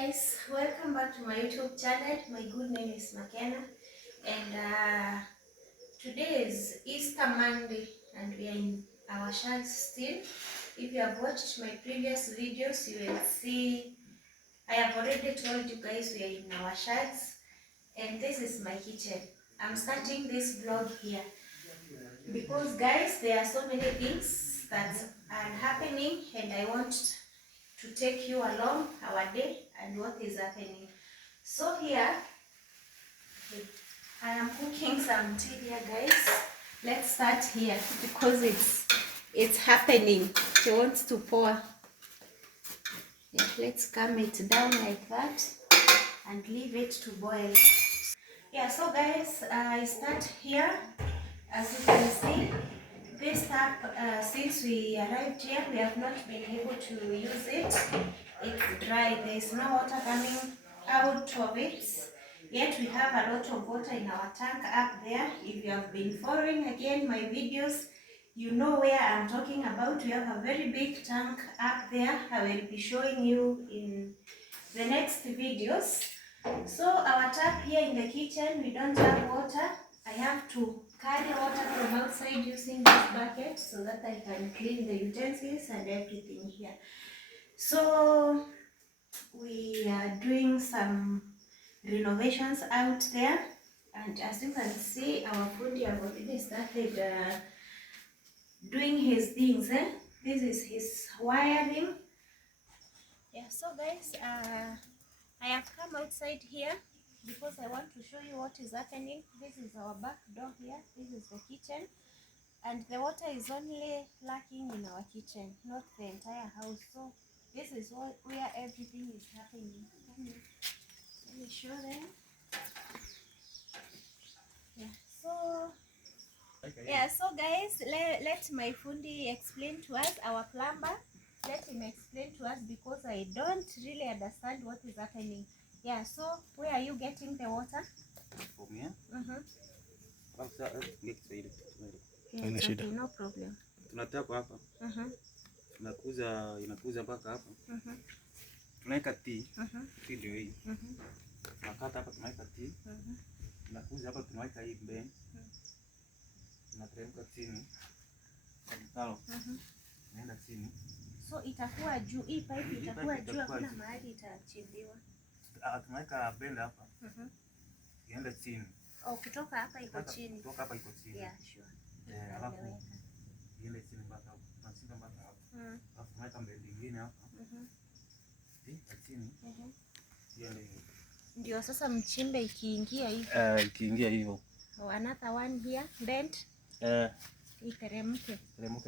guys, welcome back to my YouTube channel. My good name is Makena, and today is Easter Monday and we are in our shags still. If you have watched my previous videos, you will see I have already told you guys we are in our shags, and this is my kitchen. I'm starting this vlog here because guys, there are so many things that are happening and I want to take you along our day and what is happening. So here I am cooking some tea here, guys. Let's start here because it's happening. She wants to pour. Yeah, let's calm it down like that and leave it to boil. Yeah, so guys, I start here. As you can see, this tap, since we arrived here, we have not been able to use it. It's dry. There is no water coming out of it. Yet we have a lot of water in our tank up there. If you have been following again my videos, you know where I'm talking about. We have a very big tank up there. I will be showing you in the next videos. So our tap here in the kitchen, we don't have water. I have to carry water from outside using this bucket so that I can clean the utensils and everything here. So we are doing some renovations out there, and as you can see, our food have already started doing his things. This is his wiring. Yeah, so guys, I have come outside here because I want to show you what is happening. This is our back door here. This is the kitchen, and the water is only lacking in our kitchen, not the entire house. So this is where everything is happening. Let me show them. So guys, let my fundi explain to us, our plumber. Let him explain to us because I don't really understand what is happening. Yeah, so where are you getting the water? From here? Yeah, it's okay, no problem. Tunatapa hapa. Inakuza mpaka hapa. Tunaweka tea. Tea ndio hii. Tunakata hapa tunaweka tea. Inakuza hapa tunaweka hii mbeni. Tunateremka chini. Mtaro. Naenda chini. So itakuwa juu, hii pipe itakuwa juu, hakuna mahali itachimbiwa. Tunaweka benda hapa. Iende chini. Oh, kutoka hapa iko chini. Kutoka hapa iko chini. Yeah, sure. Alafu iende chini mpaka hapo. Tunachimba mpaka hapo. Alafu tunaweka mbele nyingine hapa. Chini. Ndio sasa mchimbe ikiingia hivi. Ikiingia hivyo. Oh, another one here, bend. Iteremke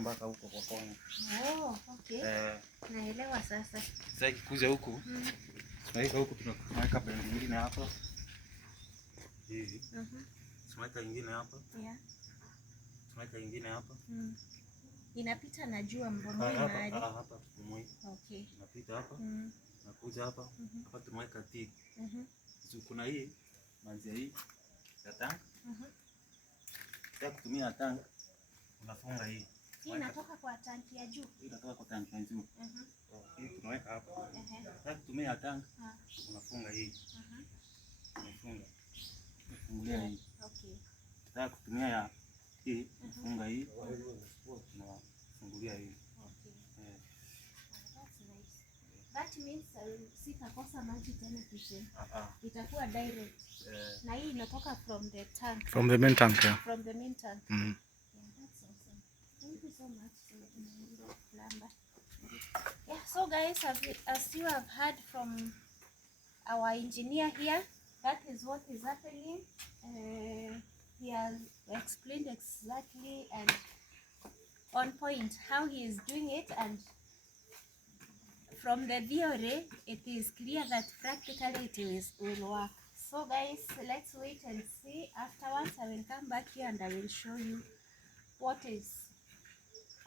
mpaka huko kwa kona. Oh, okay. Naelewa sasa. Sasa ikikuja huku. Tunaweka huku tunaweka bend nyingine hapa. Hivi. Tunaweka nyingine hapa. Yeah. Tunaweka nyingine hapa. Inapita na jua mbomoni mahali. Hapa mbomoni. Okay. Inapita hapa. Nakuja hapa. Hapa tunaweka tea. Kuna hii manzia hii ya tank. Ya kutumia tank unafunga hii. Hii inatoka kwa tanki ya juu. Hii inatoka kwa tanki ya juu. Hii tunaweka hapa. Ya kutumia tank unafunga hii. Unafunga. Unafungulia hii. Okay. Nataka kutumia ya hii, unafunga hii. Unafungulia hii. Okay. That's nice. That means sitakosa maji tena kitchen. Itakuwa direct. Na hii inatoka from the tank. From the main tank, yeah. From the main tank. Yeah, that's awesome. Thank you so much, plumber. Yeah, so guys, as you have heard from our engineer here, that is what is happening. He has explained exactly and on point how he is doing it, and from the theory it is clear that practically it will work. So guys, let's wait and see. Afterwards I will come back here and I will show you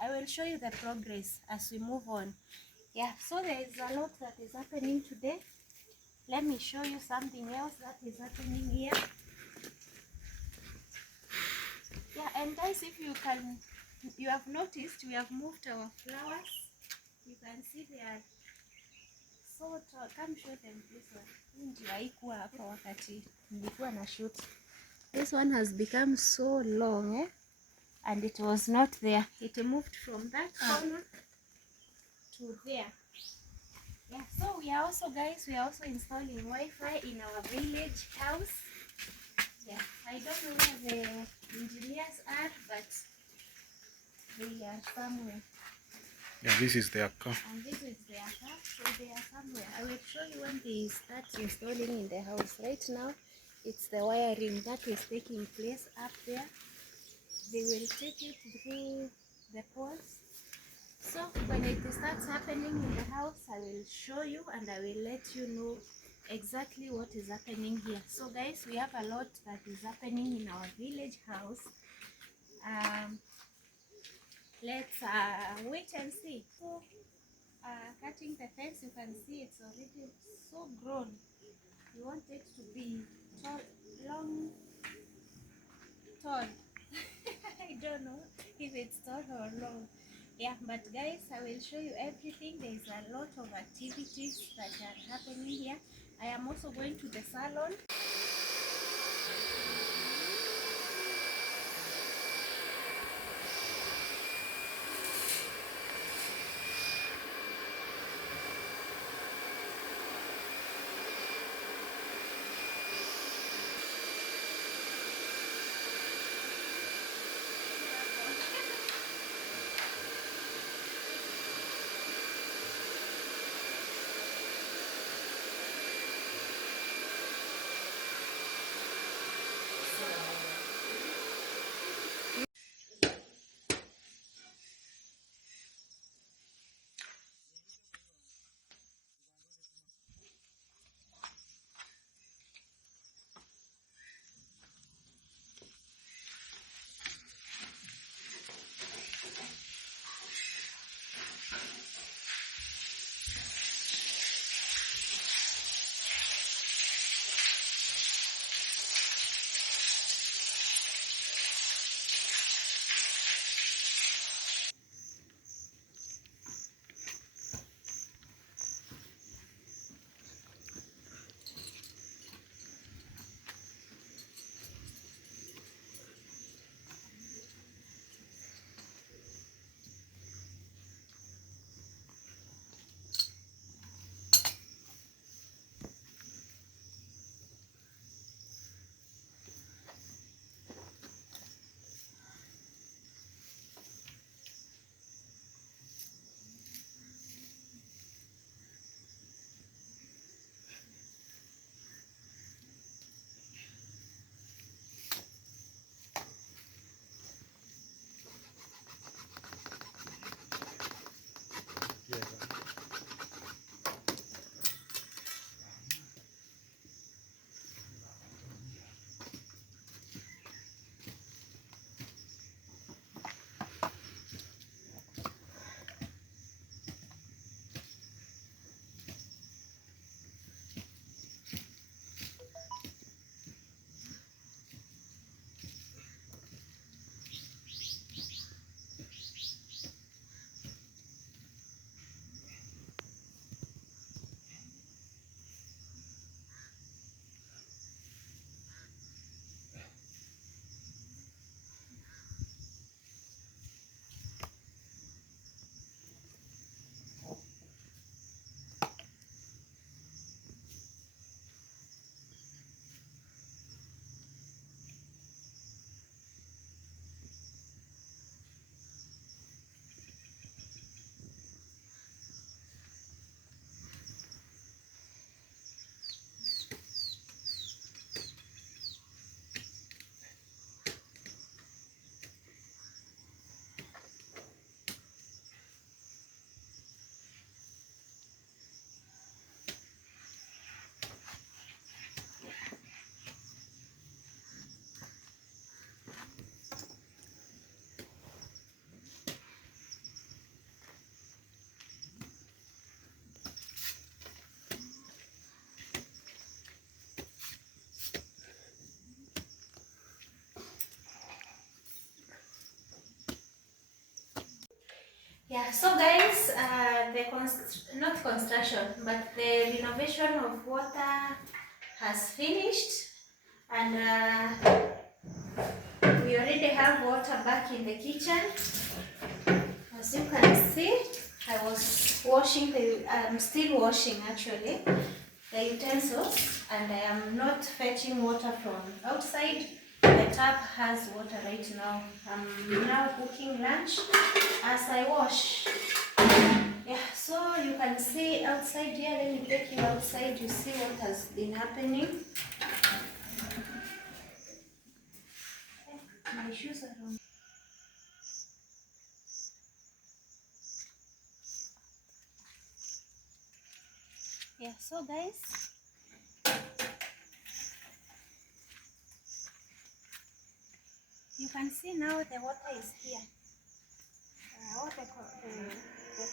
I will show you the progress as we move on. Yeah, so there is a lot that is happening today. Let me show you something else that is happening here. Yeah, and guys, if you have noticed, we have moved our flowers. You can see they are so come show them this one. Hii ndio haikuwa hapa wakati nilikuwa na shoot. This one has become so long, and it was not there. It moved from that corner to there. Yeah, so we are also, guys, we are also installing Wi-Fi in our village house. Yeah, I don't know where the engineers are, but they are somewhere. Yeah, this is their car. And this is their car, so they are somewhere. I will show you when they start installing in the house. Right now, it's the wiring that is taking place up there. They will take it through the poles. So when it starts happening in the house, I will show you and I will let you know exactly what is happening here. So guys, we have a lot that is happening in our village house. Let's wait and see. So cutting the fence, you can see it's already so grown. You want it to be tall, long, tall. I don't know if it's tall or long. Yeah, but guys, I will show you everything. There is a lot of activities that are happening here. I am also going to the salon. Yeah, so guys, not construction, but the renovation of water has finished, and we already have water back in the kitchen. As you can see, I was washing I'm still washing actually the utensils, and I am not fetching water from outside. The tap has water right now. I'm now cooking lunch as I wash. Yeah, so you can see outside here. Let me take you outside. You see what has been happening. My shoes are on. Yeah, so guys, you can see now the water is here. All the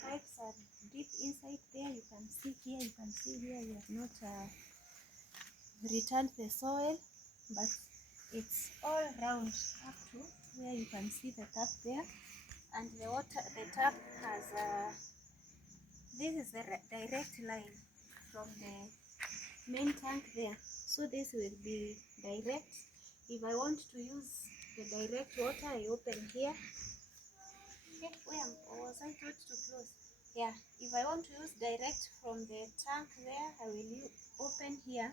pipes are deep inside there. You can see here. You can see here. We have not returned the soil, but it's all round up to where you can see the tap there, and the tap has this is the direct line from the main tank there, so this will be direct. If I want to use the direct water, I open here. Okay, where was I told to close? Yeah, if I want to use direct from the tank there, I will open here.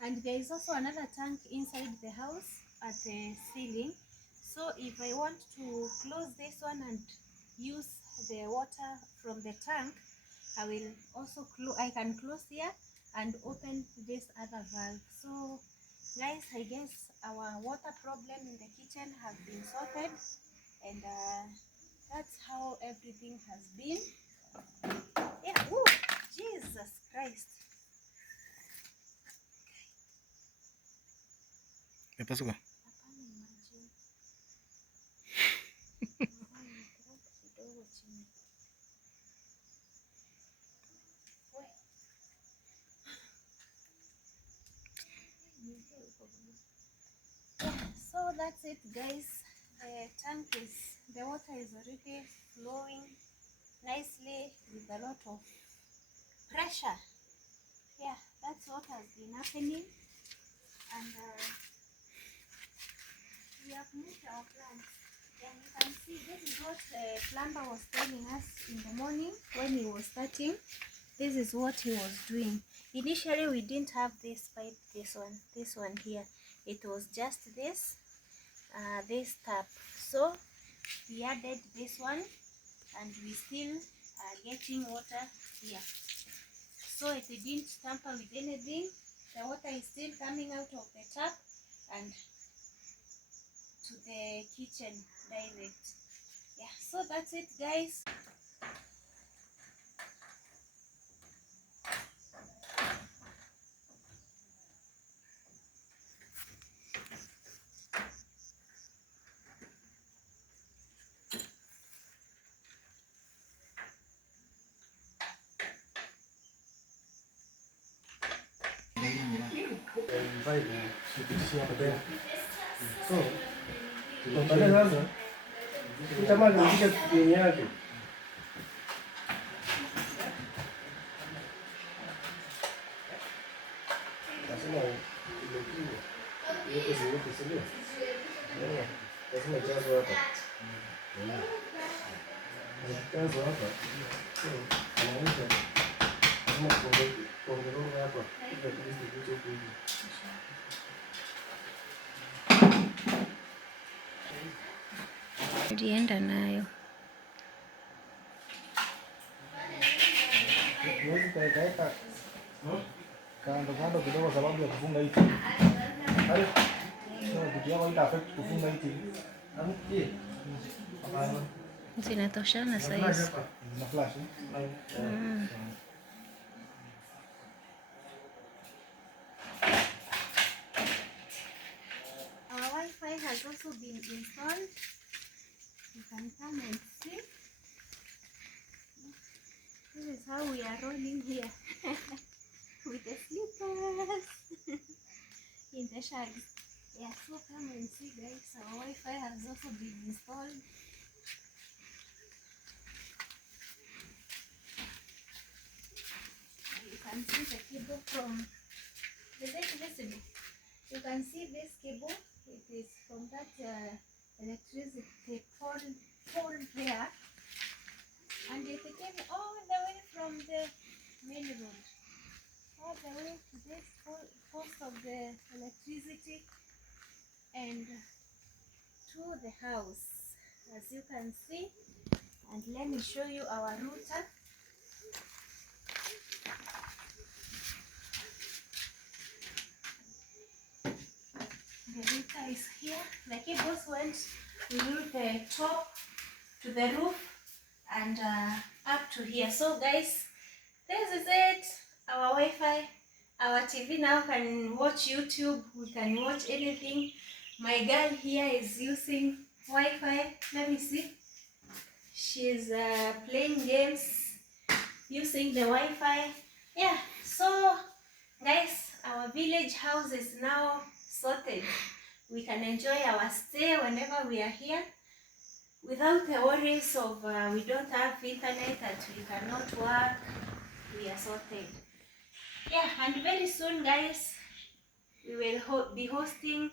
And there is also another tank inside the house at the ceiling. So if I want to close this one and use the water from the tank, I will also I can close here and open this other valve. So guys, I guess our water problem in the kitchen has been sorted, and that's how everything has been. Yeah, woo, Jesus Christ. ¿Qué pasó? So that's it, guys. The water is already flowing nicely with a lot of pressure. Yeah, that's what has been happening, and we have moved our plants. And you can see this is what the plumber was telling us in the morning when he was starting. This is what he was doing. Initially, we didn't have this pipe, this one here. It was just this tap. So we added this one, and we still are getting water here. So it didn't tamper with anything. The water is still coming out of the tap and to the kitchen direct. Yeah, so that's it, guys. So, baada sasa kama ndio kitu yake. Nasema ile kitu. Yote zote sio. Lazima jazo hapa. Jazo hapa. So, anaanza kama kuongelea hapa. Ile kitu kitu hivi. Alienda nayo. Huwezi kaeka kando kando kidogo sababu ya kufunga hiki. Hali sio kitu yako ita affect kufunga hiki. Je, Zinatoshana size. na flash. Our Wi-Fi has also been installed. You can come and see. This is how we are rolling here with the slippers in the shags. Yeah, so come and see, guys. Our Wi-Fi has also been installed. can see the cable from, is it visible? You can see this cable, it is from that electricity pole there, and it came all the way from the main road, all the way to this post of the electricity and to the house, as you can see. And let me show you our router. The router is here. The cables went through the top to the roof and up to here. So guys, this is it, our Wi-Fi. Our TV now can watch YouTube, we can watch anything. My girl here is using Wi-Fi. Let me see. She's playing games using the Wi-Fi. Yeah, so guys, our village house is now sorted. We can enjoy our stay whenever we are here without the worries of we don't have internet, that we cannot work. We are sorted. Yeah, and very soon guys, we will be hosting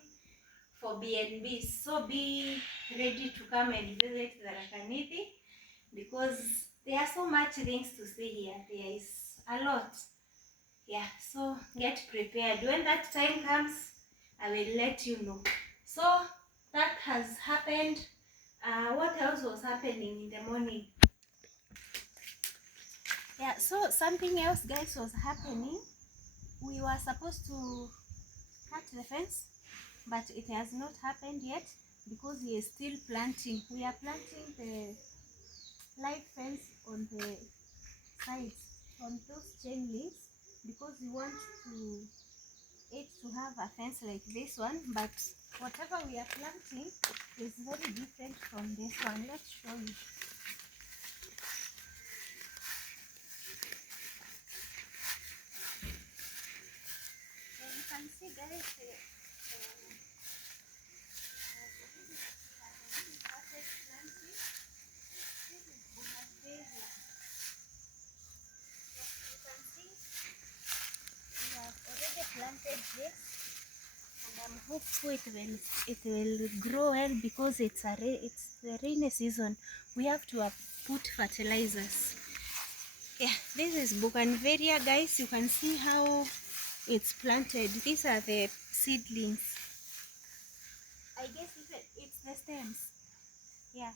for BNBs. So be ready to come and visit the Rakanithi, because there are so much things to see here. There is a lot. Yeah, so get prepared. When that time comes, I will let you know. So that has happened. What else was happening in the morning? Yeah, so something else guys was happening. We were supposed to cut the fence, but it has not happened yet because we are still planting. We are planting the light fence on the sides, on those chain links, because we want it to have a fence like this one, but whatever we are planting is very different from this one. Let's show you. So you can see guys, started planting. This is bougainvillea. You can see we have already planted this, and I'm hopeful it will grow well, because it's the rainy season. We have to put fertilizers. Yeah, this is bougainvillea guys. You can see how it's planted. These are the seedlings. I guess it's the stems. Yeah,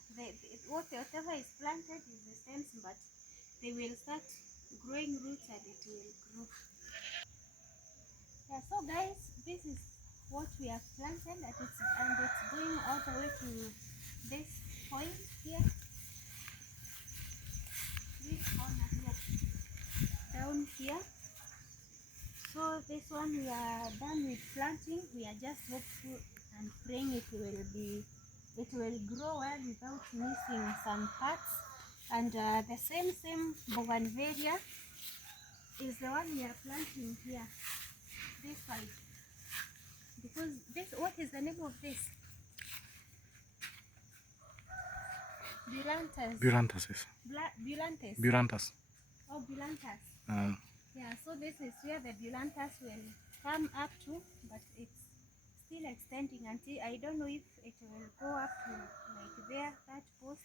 whatever is planted is the stems, but they will start growing roots and it will grow. Yeah, so guys, this is what we have planted, and it's going all the way to this point here, this corner here, down here. So this one we are done with planting. We are just hopeful and praying it will grow well without missing some parts. And the same bougainvillea is the one we are planting here, this side, because this, what is the name of this? Bulantas. Burantas, yes. Bulantes. Burantas. Oh, bulantas. Uh, Yeah, so this is where the bulantas will come up to, but it's still extending until, I don't know if it will go up to like there, that post,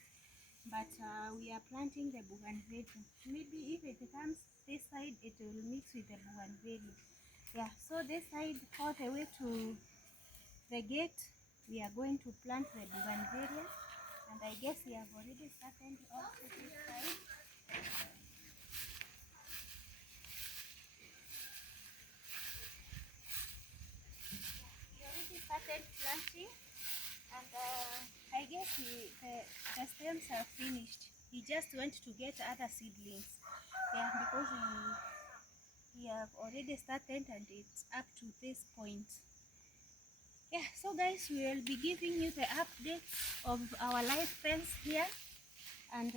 but we are planting the bougainvillea. Maybe if it comes this side, it will mix with the bougainvillea. Yeah, so this side all the way to the gate, we are going to plant the bougainvillea, and I guess we have already started also this side. Started planting, and I guess the stems are finished. He just went to get other seedlings. Yeah, because we have already started and it's up to this point. Yeah, so guys, we will be giving you the update of our live fence here, and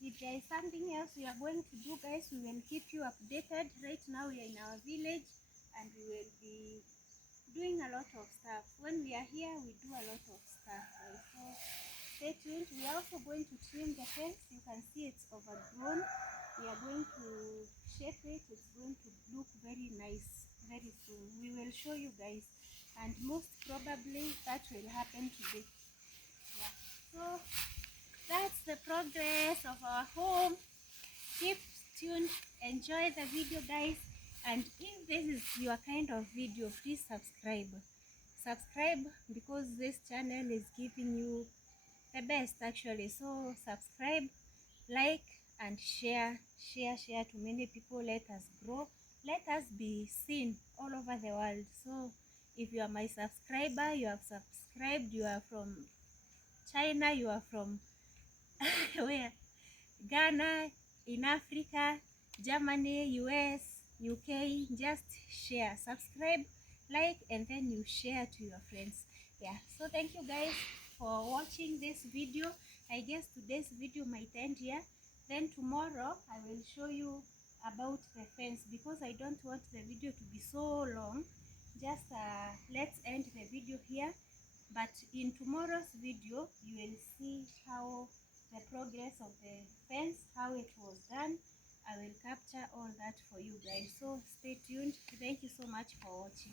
if there is something else we are going to do guys, we will keep you updated. Right now we are in our village and we will be doing a lot of stuff. When we are here, we do a lot of stuff, right? So stay tuned. We are also going to trim the fence. You can see it's overgrown, We are going to shape it. It's going to look very nice very soon. We will show you guys, and most probably that will happen today. Yeah. So that's the progress of our home. Keep tuned, enjoy the video guys, and if this is your kind of video, please subscribe because this channel is giving you the best actually. So subscribe, like, and share to many people. Let us grow, let us be seen all over the world. So if you are my subscriber, you have subscribed, you are from China, you are from where, Ghana, in Africa, Germany, US, UK, just share, subscribe, like, and then you share to your friends. Yeah, so thank you guys for watching this video. I guess today's video might end here. Then tomorrow I will show you about the fence because I don't want the video to be so long. Just let's end the video here, but in tomorrow's video you will see how the progress of the fence, how it was done. I will capture all that for you guys, so stay tuned. Thank you so much for watching.